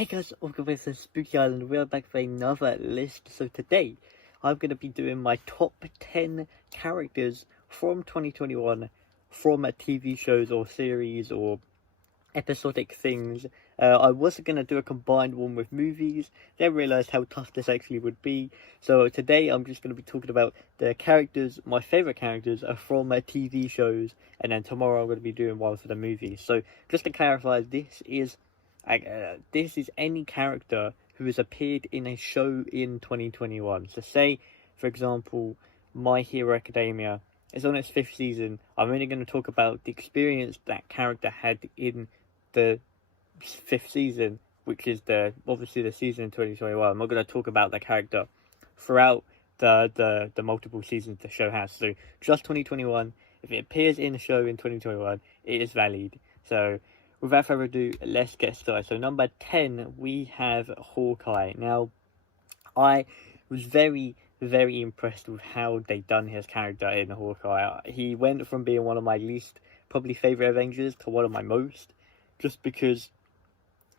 Hey guys, welcome back to Spooky Island. We are back for another list. So today, I'm going to be doing my top 10 characters from 2021 from TV shows or series or episodic things. I wasn't going to do a combined one with movies, then realised how tough this actually would be. So today I'm just going to be talking about the characters, my favourite characters are from TV shows, and then tomorrow I'm going to be doing one for the movies. So just to clarify, this is any character who has appeared in a show in 2021. So say, for example, My Hero Academia is on its 5th season. I'm only going to talk about the experience that character had in the 5th season, which is obviously the season in 2021. I'm not going to talk about the character throughout the multiple seasons the show has. So just 2021. If it appears in the show in 2021, it is valid. So without further ado, let's get started. So number 10, we have Hawkeye. Now, I was very impressed with how they done his character in Hawkeye. He went from being one of my least probably favourite Avengers to one of my most, just because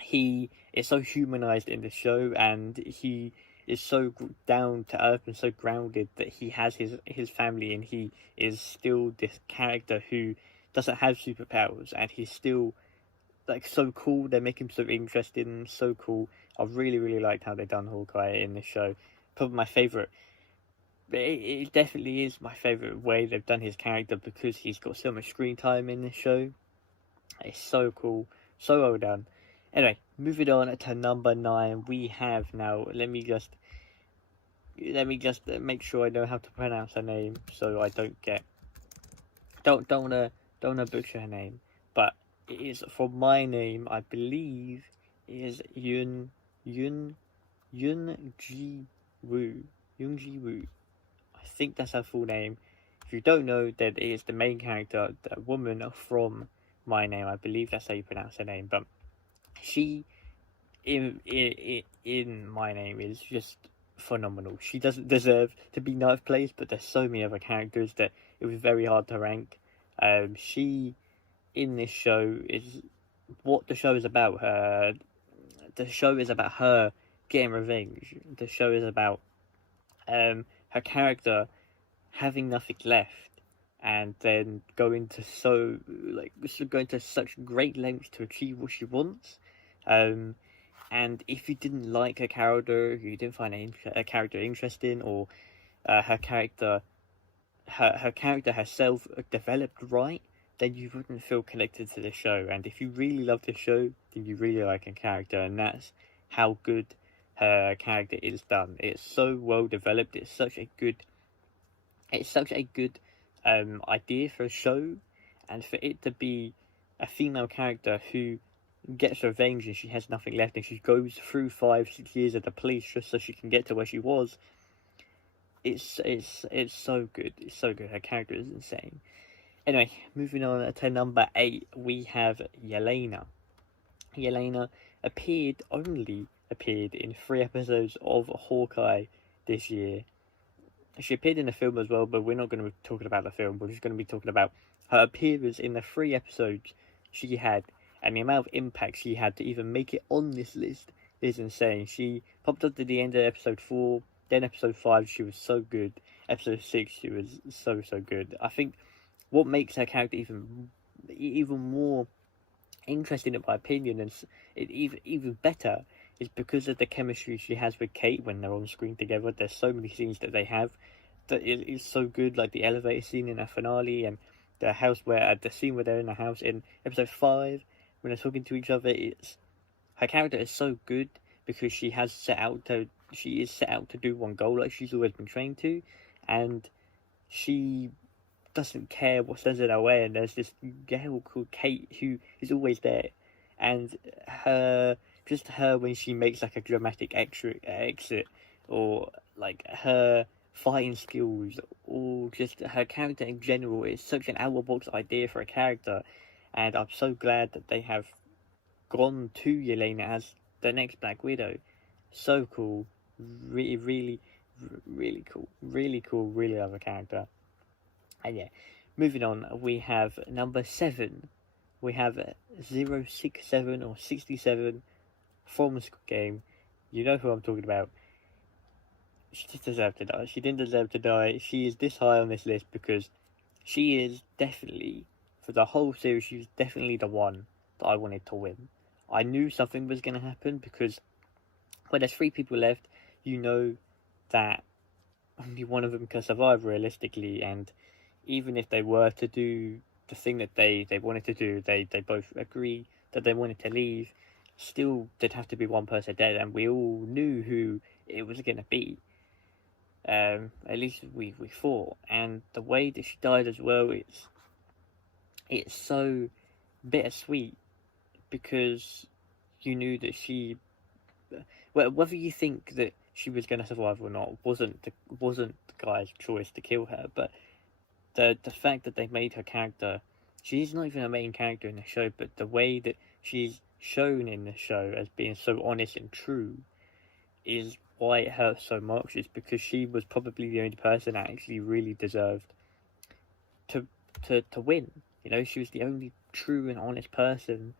he is so humanised in the show, and he is so down to earth and so grounded that he has his family, and he is still this character who doesn't have superpowers, and he's still like so cool. They make him so interesting and so cool. I really liked how they done Hawkeye in this show. Probably my favourite. It definitely is my favourite way they've done his character, because he's got so much screen time in this show. It's so cool, so well done. Anyway, moving on to number 9, we have now. Let me just make sure I know how to pronounce her name, so I don't wanna butcher her name. But it is, for my name, I believe, is Yun Ji Woo. I think that's her full name. If you don't know, then it is the main character, the woman from My Name. I believe that's how you pronounce her name. But she, in My Name, is just phenomenal. She doesn't deserve to be 9th place, but there's so many other characters that it was very hard to rank. She, in this show, is what the show is about. The show is about her getting revenge. The show is about her character having nothing left, and then going to such great lengths to achieve what she wants. And if you didn't like her character, you didn't find a character interesting, or her character herself developed right, then you wouldn't feel connected to the show. And if you really love the show, then you really like her character, and that's how good her character is done. It's so well developed. It's such a good idea for a show, and for it to be a female character who gets revenge and she has nothing left, and she goes through 5-6 years at the police just so she can get to where she was. It's so good. It's so good. Her character is insane. Anyway, moving on to number 8, we have Yelena. Yelena only appeared in 3 episodes of Hawkeye this year. She appeared in the film as well, but we're not going to be talking about the film. We're just going to be talking about her appearance in the 3 episodes she had, and the amount of impact she had to even make it on this list is insane. She popped up to the end of episode 4, then episode 5, she was so good. Episode 6, she was so good. I think what makes her character even more interesting, in my opinion, and even better, is because of the chemistry she has with Kate when they're on screen together. There's so many scenes that they have that is so good, like the elevator scene in the finale, and the scene where they're in the house in episode 5 when they're talking to each other. Her character is so good because she is set out to do one goal, like she's always been trained to, and she doesn't care what stands in her way. And there's this girl called Kate who is always there, and her when she makes like a dramatic exit, or like her fighting skills, or just her character in general, is such an out of the box idea for a character. And I'm so glad that they have gone to Yelena as the next Black Widow. So cool. Really cool. Really love a character. And yeah, moving on, we have number 7. We have 067 or 67 from Squid Game. You know who I'm talking about. She just deserved to die. She didn't deserve to die. She is this high on this list because she is definitely, for the whole series, she was definitely the one that I wanted to win. I knew something was going to happen because when there's 3 people left, you know that only one of them can survive realistically, and even if they were to do the thing that they wanted to do, they both agree that they wanted to leave, still there'd have to be one person dead, and we all knew who it was going to be. At least we thought, and the way that she died as well, it's so bittersweet because you knew that she, well, whether you think that she was going to survive or not wasn't the guy's choice to kill her, but the fact that they made her character, she's not even a main character in the show, but the way that she's shown in the show as being so honest and true is why it hurts so much. Is because she was probably the only person that actually really deserved to win. You know, she was the only true and honest person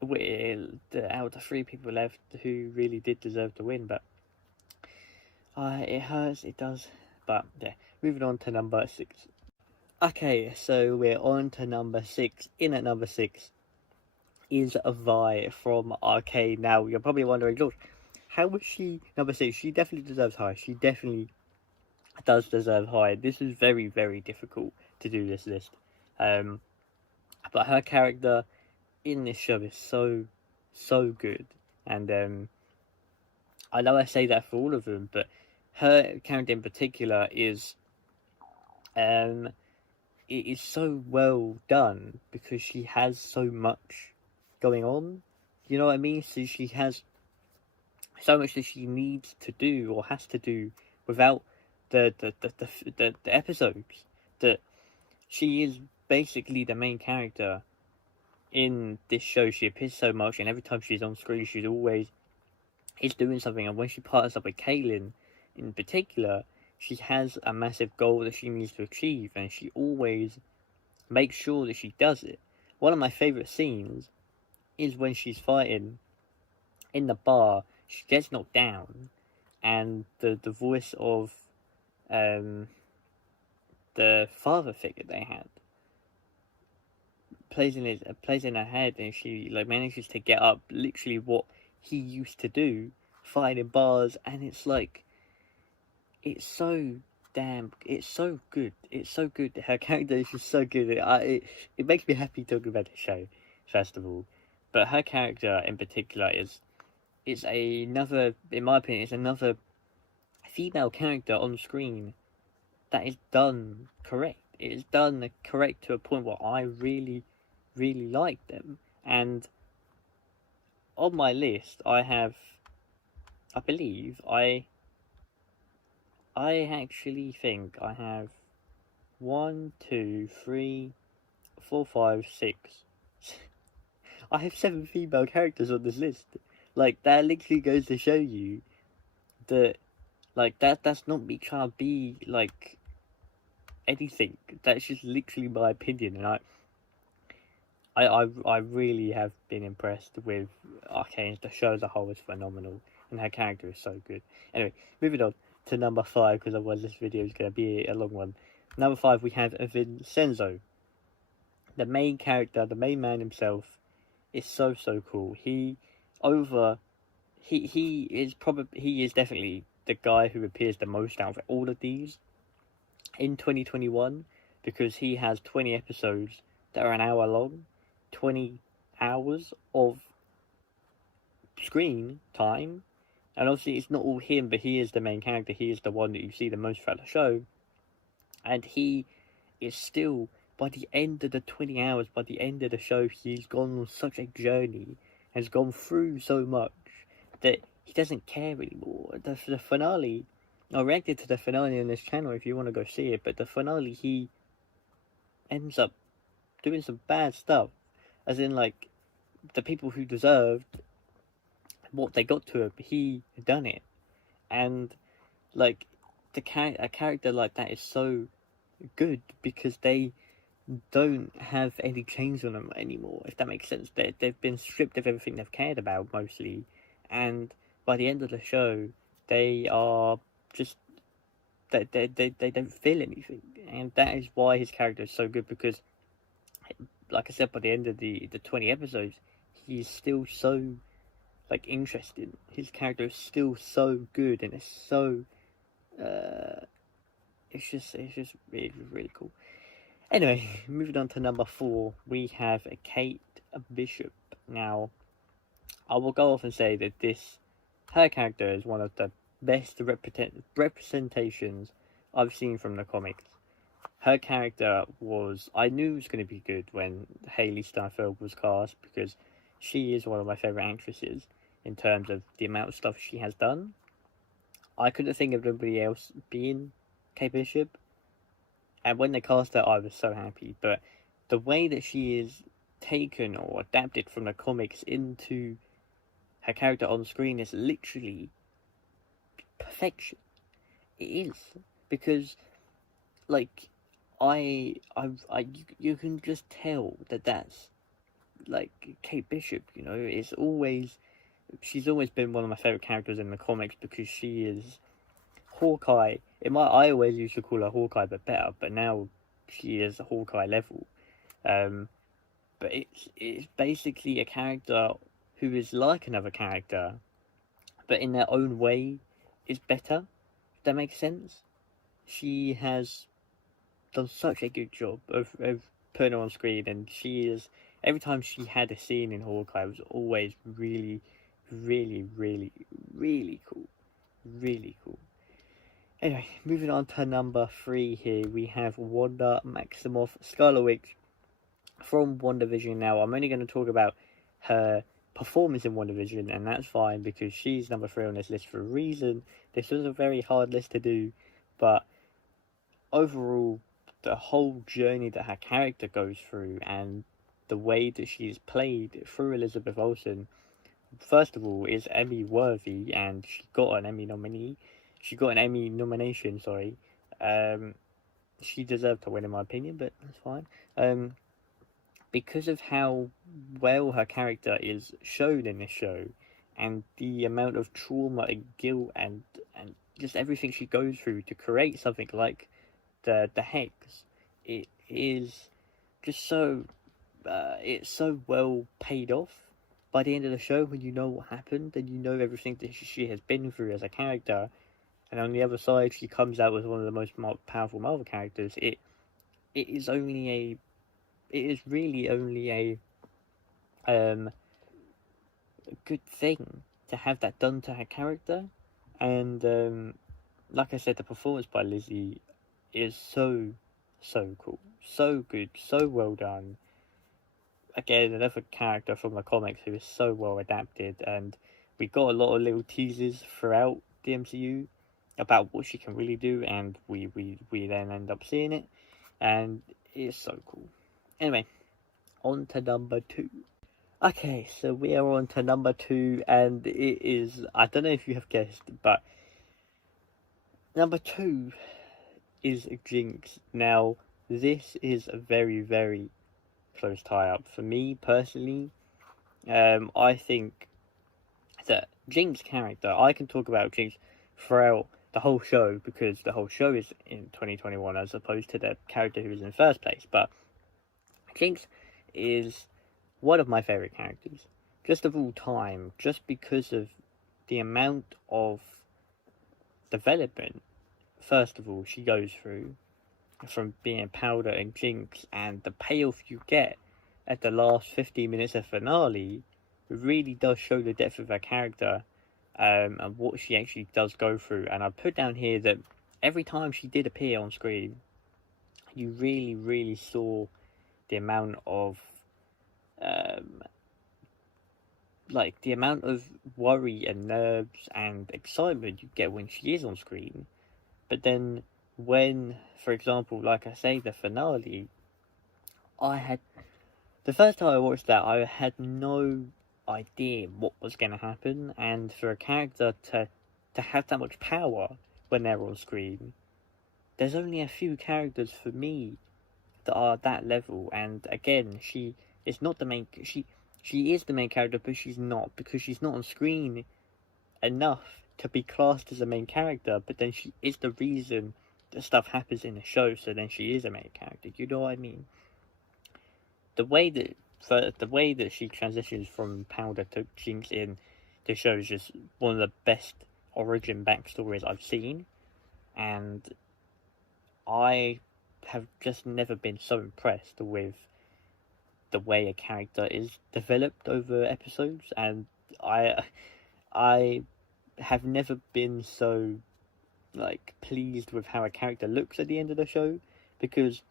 out of the 3 people left who really did deserve to win. But it hurts, it does. But yeah, moving on to number 6. Okay, so we're on to number 6. In at number 6 is Vi from Arcade. Now, you're probably wondering, George, how was she number 6? She definitely deserves high. She definitely does deserve high. This is very, very difficult to do this list. But her character in this show is so good. And I know I say that for all of them, but her character in particular is it is so well done because she has so much going on. You know what I mean? So she has so much that she needs to do or has to do without the episodes. That she is basically the main character in this show. She appears so much, and every time she's on screen, she's always is doing something. And when she partners up with Kaylin, in particular, she has a massive goal that she needs to achieve, and she always makes sure that she does it. One of my favourite scenes is when she's fighting in the bar. She gets knocked down, and the voice of the father figure they had plays in her head, and she like manages to get up, literally what he used to do, fighting in bars, and it's like, it's so good. It's so good. Her character is just so good. It makes me happy talking about the show, first of all. But her character in particular is another, in my opinion, is another female character on screen that is done correct. It is done correct to a point where I really, really like them. And on my list, I actually think I have 1, 2, 3, 4, 5, 6. I have 7 female characters on this list. Like, that literally goes to show you that, like, that's not me trying to be, like, anything. That's just literally my opinion, and I really have been impressed with Arcane. The show as a whole is phenomenal, and her character is so good. Anyway, moving on to number 5, because otherwise this video is going to be a long one. Number 5, we have Vincenzo. The main character, the main man himself, is so cool. He is definitely the guy who appears the most out of all of these in 2021, because he has 20 episodes that are an hour long, 20 hours of screen time, and obviously it's not all him, but he is the main character. He is the one that you see the most throughout the show, and he is still, by the end of the 20 hours, by the end of the show, he's gone on such a journey, has gone through so much, that he doesn't care anymore. The finale, I reacted to the finale on this channel if you want to go see it, but the finale, he ends up doing some bad stuff, as in, like, the people who deserved what they got to him, he had done it. And, like, a character like that is so good because they don't have any chains on them anymore, if that makes sense. They've been stripped of everything they've cared about, mostly, and by the end of the show, they are just they don't feel anything, and that is why his character is so good. Because, like I said, by the end of the 20 episodes, he's still so like interesting. His character is still so good, and it's so it's just really really cool. Anyway, moving on to number 4, we have Kate Bishop. Now, I will go off and say that her character is one of the best representations I've seen from the comics. Her character I knew it was going to be good when Hayley Steinfeld was cast, because she is one of my favourite actresses in terms of the amount of stuff she has done. I couldn't think of anybody else being Kate Bishop, and when they cast her, I was so happy. But the way that she is taken or adapted from the comics into her character on screen is literally perfection. It is, because like you can just tell that that's like Kate Bishop. You know, she's always been one of my favorite characters in the comics, because she is Hawkeye. I always used to call her Hawkeye, but better. But now she is Hawkeye level. But it's basically a character who is like another character, but in their own way is better. If that makes sense. She has done such a good job of putting her on screen, and she is, every time she had a scene in Hawkeye, it was always really, really, really, really cool. Really cool. Anyway, moving on to number 3 here, we have Wanda Maximoff Scarlet Witch from WandaVision. Now, I'm only going to talk about her performance in WandaVision, and that's fine, because she's number 3 on this list for a reason. This was a very hard list to do, but overall, the whole journey that her character goes through, and the way that she's played through Elizabeth Olsen, first of all, is Emmy worthy, and she got an Emmy nomination, sorry. She deserved to win, in my opinion, but that's fine. Because of how well her character is shown in this show, and the amount of trauma and guilt and just everything she goes through to create something like the Hex, it is just so it's so well paid off by the end of the show, when you know what happened and you know everything that she has been through as a character, and on the other side she comes out as one of the most powerful Marvel characters. It is really only a good thing to have that done to her character. And like I said, the performance by Lizzie is so cool, so good, so well done. Again, another character from the comics who is so well adapted, and we got a lot of little teasers throughout the MCU about what she can really do, and we then end up seeing it, and it's so cool. Anyway, on to number 2. Okay, so we are on to number 2, and it is, I don't know if you have guessed, but number 2 is JINX. Now, this is a very, very close tie-up. For me, personally, I think that JINX character, I can talk about JINX throughout the whole show, because the whole show is in 2021, as opposed to the character who was in the first place, but JINX is one of my favourite characters, just of all time, just because of the amount of development, first of all, she goes through, from being Powder and JINX, and the payoff you get at the last 15 minutes of finale really does show the depth of her character, and what she actually does go through. And I put down here that every time she did appear on screen, you really, really saw the amount of the amount of worry and nerves and excitement you get when she is on screen. But then when, for example, like I say, the finale, the first time I watched that, I had no idea what was going to happen, and for a character to have that much power when they're on screen, there's only a few characters for me that are at that level. And again, she is not the main, she is the main character, but she's not, because she's not on screen. enough to be classed as a main character, but then she is the reason that stuff happens in the show, so then she is a main character. You know what I mean? The way that she transitions from Powder to Jinx in the show is just one of the best origin backstories I've seen, and I have just never been so impressed with the way a character is developed over episodes, and I have never been so pleased with how a character looks at the end of the show, because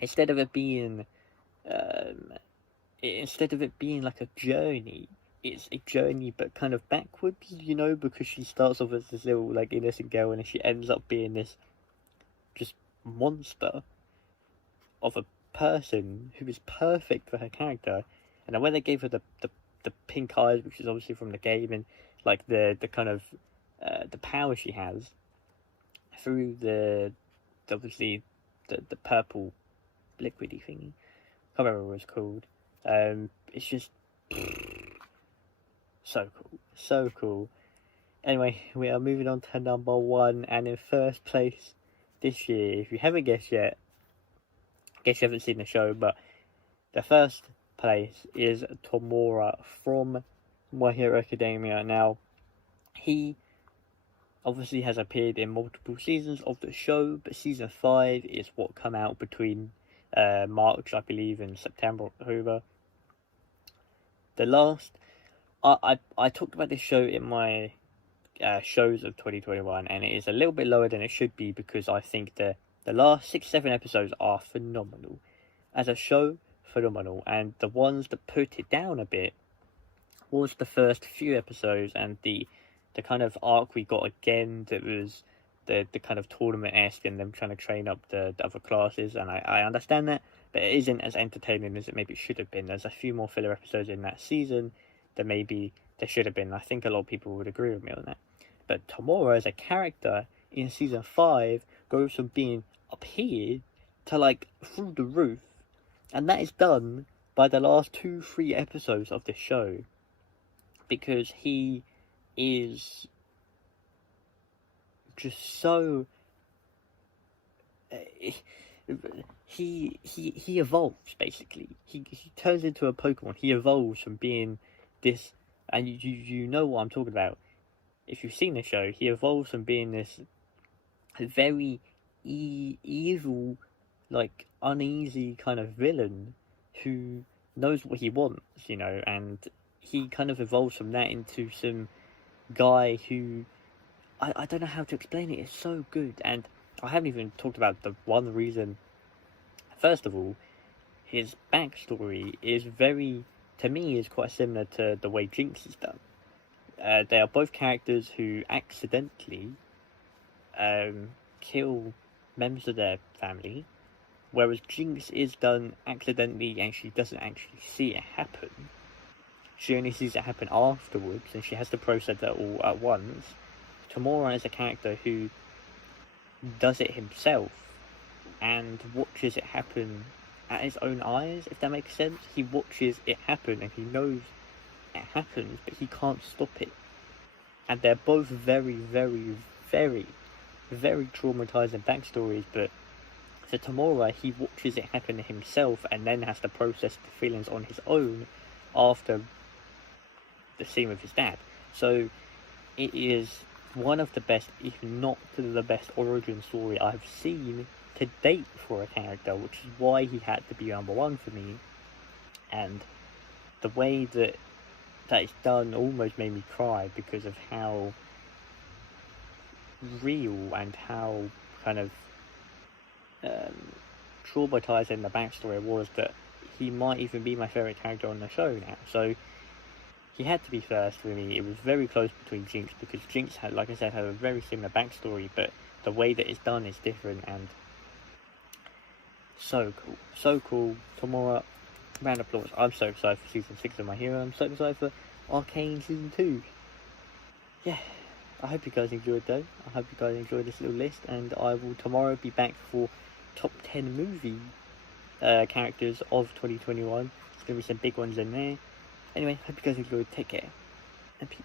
instead of it being like a journey, it's a journey but kind of backwards, you know, because she starts off as this little innocent girl, and then she ends up being this just monster of a person who is perfect for her character. And then when they gave her the pink eyes, which is obviously from the game, and the kind of the power she has through the purple liquidy thingy, I can't remember what it's called. It's just so cool. Anyway, we are moving on to number 1, and in first place this year, if you haven't guessed yet, I guess you haven't seen the show, but the first place is TOMURA from My Hero Academia. Now, he obviously has appeared in multiple seasons of the show, but season 5 is what come out between March, I believe, and September, October. The last, I talked about this show in my shows of 2021, and it is a little bit lower than it should be, because I think the last 6-7 episodes are phenomenal. As a show, phenomenal, and the ones that put it down a bit was the first few episodes, and the kind of arc we got again, that was the kind of tournament-esque, and them trying to train up the other classes, and I understand that, but it isn't as entertaining as it maybe should have been. There's a few more filler episodes in that season that maybe there should have been. I think a lot of people would agree with me on that. But TOMURA as a character in season 5 goes from being up here to through the roof, and that is done by the last 2-3 episodes of the show, because he is just so he evolves, basically. He turns into a Pokemon. He evolves from being this, and you know what I'm talking about if you've seen the show. He evolves from being this very evil, uneasy kind of villain who knows what he wants, you know, and he kind of evolves from that into some guy who I don't know how to explain it. It's so good, and I haven't even talked about the one reason. First of all, his backstory is to me, is quite similar to the way JINX is done. They are both characters who accidentally kill members of their family, whereas JINX is done accidentally and she doesn't actually see it happen. She only sees it happen afterwards, and she has to process that all at once. TOMURA is a character who does it himself and watches it happen at his own eyes, if that makes sense. He watches it happen and he knows it happens, but he can't stop it. And they're both very, very, very, very traumatizing backstories, but for TOMURA, he watches it happen himself and then has to process the feelings on his own after the scene with his dad. So it is one of the best, if not the best, origin story I've seen to date for a character, which is why he had to be number 1 for me. And the way that it's done almost made me cry, because of how real and how kind of traumatizing the backstory was, that he might even be my favourite character on the show now. So he had to be first for me. It was very close between JINX, because JINX had, like I said, had a very similar backstory, but the way that it's done is different, and so cool. TOMURA, round of applause. I'm so excited for season 6 of My Hero. I'm so excited for Arcane season 2. Yeah, I hope you guys enjoyed though. I hope you guys enjoyed this little list, and I will tomorrow be back for top 10 movie characters of 2021. There's going to be some big ones in there. Anyway, hope you guys enjoyed. Take care, and peace.